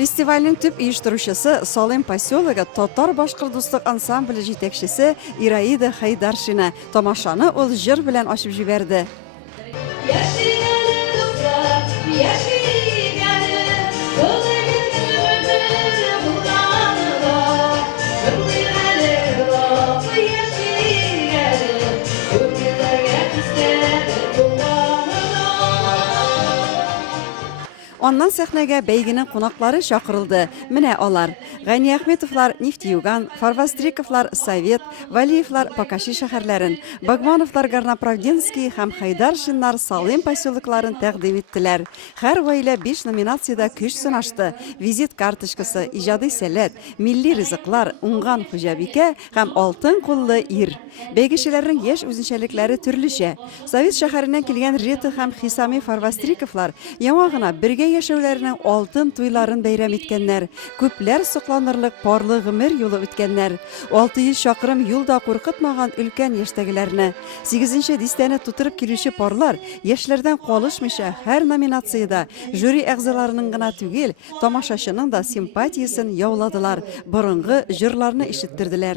Festivalning tüp uyushtiruvchisi Solim posyologi Totor boshqir do'stlik ansambli yetakchisi Iraida Haydarshina tomoshani o'z jir bilan ochib yubordi. Ondan sahnəyə bəyginin qonaqları çağırıldı. Mənə onlar G'ani Axmetovlar Neftyugan, Farvastrikovlar Sovet, Valiyevlar Pokashi şəhərlərin, Bagmanovlar Garnapravdinskiy ham Haydarshinlar Salim posyolukların təqdim etdilər. Hər oila 5 nominatsiyada kuch sınashdı. Vizit kartochkasi, ijodiy salat, milliy rizqlar, ungan xo'jabika ham oltin qo'lli ir. Bəygishilərning yaş o'zunchaliklari turlicha. Sovet shaharidan kelgan Rita ham Hisami Farvastrikovlar yamog'ina birga yaşavlarının altın tuyların bayram etkenler, köpler soqlanırlık parlı gımır yolu ötkenler, 600 şakırım yolda korkutmagan ülken yaştagilerini, 8. disteni tuturup kilişi parlar, yaşlardan qalışmışa her nominatsiyada jüri əgzalarının gına tügel, tamaşaşının da simpatiyasını yavladılar, burunғы jırlarını işittirdiler.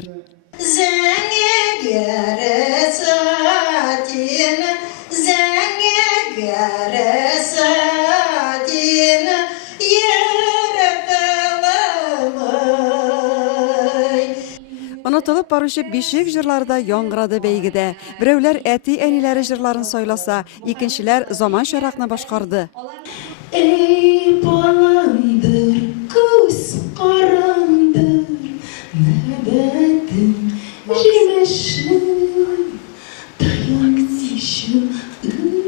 Unutulup barışı bişik jırlarda yong'radi beygide. Birevler eti enileri jırların soylasa, ikinçiler zaman şaraqını başqardı. Ey balaydır, kuz qarandır, nöbetim, jimeşim, dayak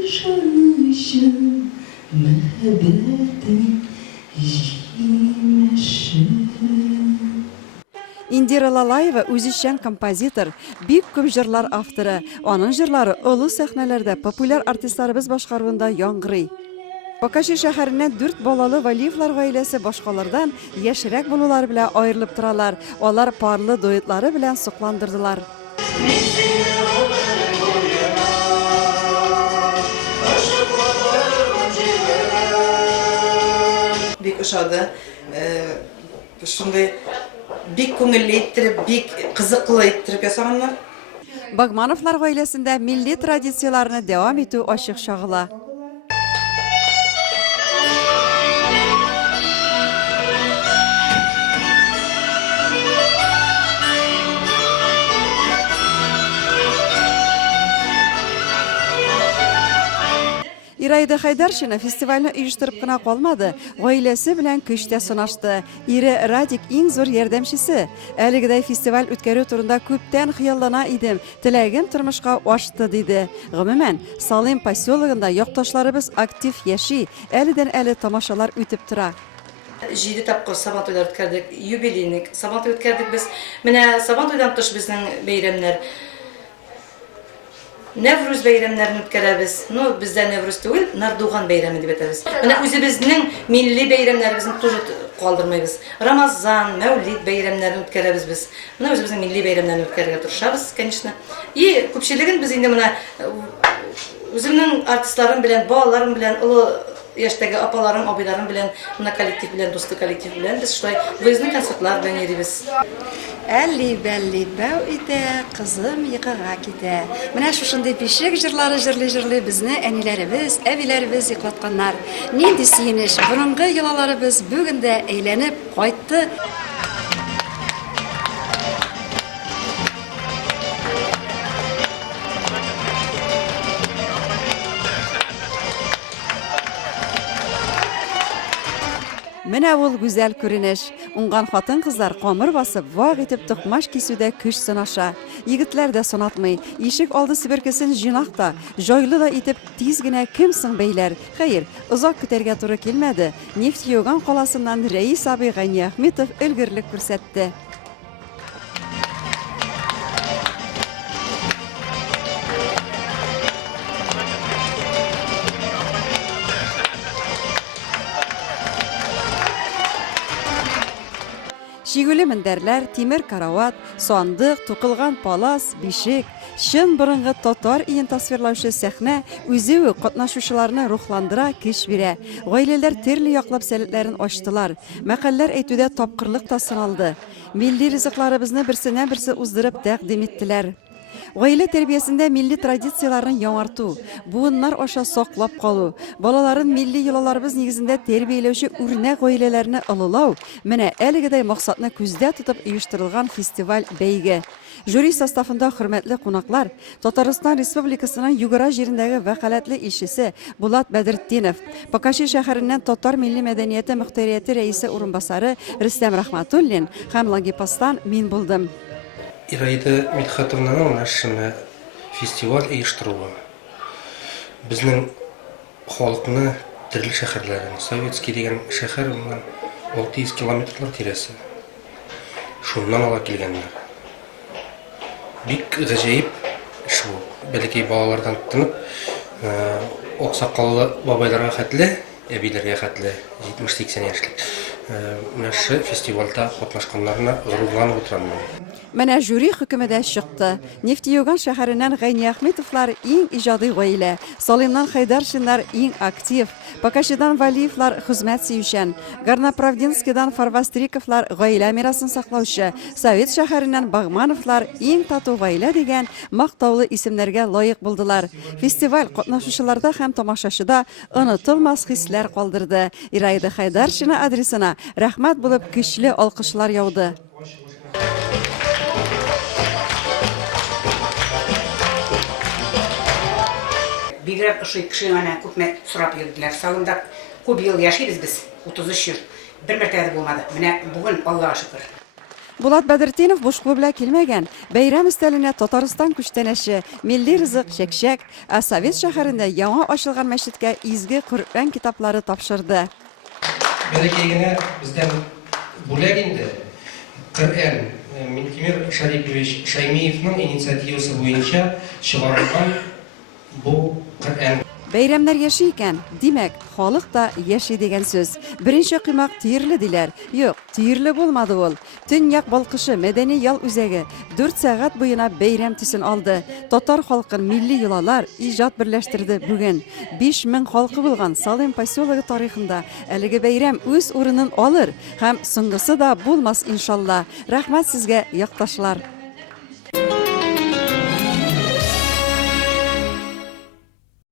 ışanışım, möhbetim, jimeşim. Indira Lalayeva özüşen kompozitor, büyük köp jırlar avtori. Onun jırları ulu sahnelerde popüler artistlarimiz başqaruvunda yong'ri. Pokashi shaharidan 4 bolalı Valiyevlar oilasi boshqalardan yashirak bolalar bilan ayrilib turalar. Ular parlı duetlari bilan suqlandirdilar. Bek uşadı. Şunday bek ko'ngilli ettirib, bek qiziqli ettirib yasaganlar. Bagmanovlar oilasida milliy traditsiyalarni davom etu ochiq shog'ila. Iraida Haydarshina festivalni uyushtirib qina qolmadi, oilasi bilan kuchda sunashdi. Iri Radik eng zo'r yordamchisi. Aligiday festival o'tkaruv turida ko'pdan xayollana edim. Tilagim turmushga oshdi dedi. Umuman, Salim posyologida yoqdoshlarimiz aktiv yashi, alidan ali tomoshalar o'tib tura. 7 tapqir Sabantoylar o'tkazdik, yubileynik Sabantoy o'tkazdik biz. Mana Sabantoydan tush bizning bayramlar Nevruz bayramlarini o'tkazamiz. Bizda Nevruz tugul, Nardugan bayrami deb aytamiz. Mana o'zimizning milliy bayramlarimizni to'g'ri qoldirmaymiz. Ramazon, Mavlid bayramlarini o'tkazamiz biz. Mana o'zimizning milliy bayramlarini o'tkazishga tirishamiz, конечно. Ko'pchiligini biz endi mana o'zimning artistlarim bilan, bolalarim bilan, yashdagi opalarim, obilarim bilan, mana kollektiv bilan, do'stlik kollektiv bilan biz shunday o'zimizning konsertlar bilan yuribmiz. Әлли-бәлли бәу ите, қызым йықыға ките. Менә шушындай бишек жырлары жырлый безне әниләребез, әбиләребез йоклатканнар. Нинди сөенеч, борынгы йолаларыбыз бүген дә әйләнеп кайтты. Менә ул güzel күренеш. Уңган хатын-кызлар камыр басып, вак итеп токмаш кисүдә көч сынаша. Егетләр дә сынатмый. Ишек алды сиберкесен җинакта, җайлы да итеп тиз генә кем соң бәйләр. Хәер, озак көтәргә туры килмәде. Нефтьюган каласыннан Рәис абый Г'ани Ахметов өлгерлек күрсәтте. Шигүле мендәрләр, тимер карават, сандык, тукылган палас, бишек, чын борынгы татар иен тасвирлаучы сәхнә үзе үк катнашучыларны рухландыра, көч бирә. Гаиләләр төрле яклап сәләтләрен ачтылар. Мәкальләр әйтүдә тапкырлык та сыналды. Милли ризыкларыбызны берсенә берсе уздырып тәкъдим иттеләр. Гаилә тәрбиясендә милли традицияләрне яңарту, буыннар аша саклап калу, балаларын милли йолаларыбыз нигезендә тәрбияләүче үрнәк гаиләләрне ылылау, менә әлегедәй максатны күздә тотып оештырылган фестиваль бәйге. Жюри составында хөрмәтле кунаклар, Татарстан Республикасының Югыра җирендәге вәкаләтле илчесе Булат Бәдретдинов, Покаши шәһәреннән Татар милли мәдәнияте мөхтәрияте рәисе урынбасары Рөстәм Рахматуллин һәм Лагипастан мин булдым. Ираида Мидхатовнаның нашына фестиваль оештыруы. Безнең халыкны төрле шәһәрләрен, Советский дигән шәһәр моннан 600 километрлар тирәсе. Шуннан ала килгәннәр. Бик гаҗәеп эш бу. Бәлки балалардан тынып, аксакаллы бабайларга хәтле, әбиләргә хәтле 70-80 яшьлек. Менә шу фестивальдә катнашканнарына горурланып утырамын. Менә жюри хөкеме дә чыкты. Нефтеюган шәһәреннән Гайни Әхмәтовлар иң иҗади гаилә, Салимнан Хайдаршиннар иң актив, Покашидан Валиевлар хезмәт сөючән, Горноправдинскидан Фарвастриковлар гаилә мирасын саклаучы, Совет шәһәреннән Багмановлар иң тату гаилә дигән мактаулы исемнәргә лаек булдылар. Фестиваль катнашучыларда һәм тамашачыда онытылмас хисләр калдырды. Ираида Хайдаршина адресына рәхмәт булып көчле алкышлар яуды. Бигрәк ошый кеше аны күпме сорап йөрделәр. Салымда күп ел яшибез без, 33 ел. Бер мәртәбә дә булмады. Менә бүген Аллага шөкер. Булат Бәдретдинов бушкы белән килмәгән. Бәйрәм өстәленә Татарстан күчтәнәше, милли ризык чәкчәк, ә Совет шәһәрендә яңа ачылган мәчеткә изге Коръән китаплары тапшырды. Бәлки генә бездән бүләк инде Коръән Минтимер Шарипович Шаймиевның инициативасы буенча чыгарылган бу Коръән. Бәйрәмнәр яши икән, димәк, халык та яши дигән сүз. Беренче кыймак тиерле диләр. Юк, тиерле булмады ул. Төньяк балкышы мәдәни ял үзәге 4 сәгать буена бәйрәм төсен алды. Татар халкын милли йолалар, иҗат берләштерде бүген. 5000 халкы булган Салим поселогы тарихында әлеге бәйрәм үз урынын алыр һәм соңгысы да булмас иншалла. Рәхмәт сезгә, якташлар.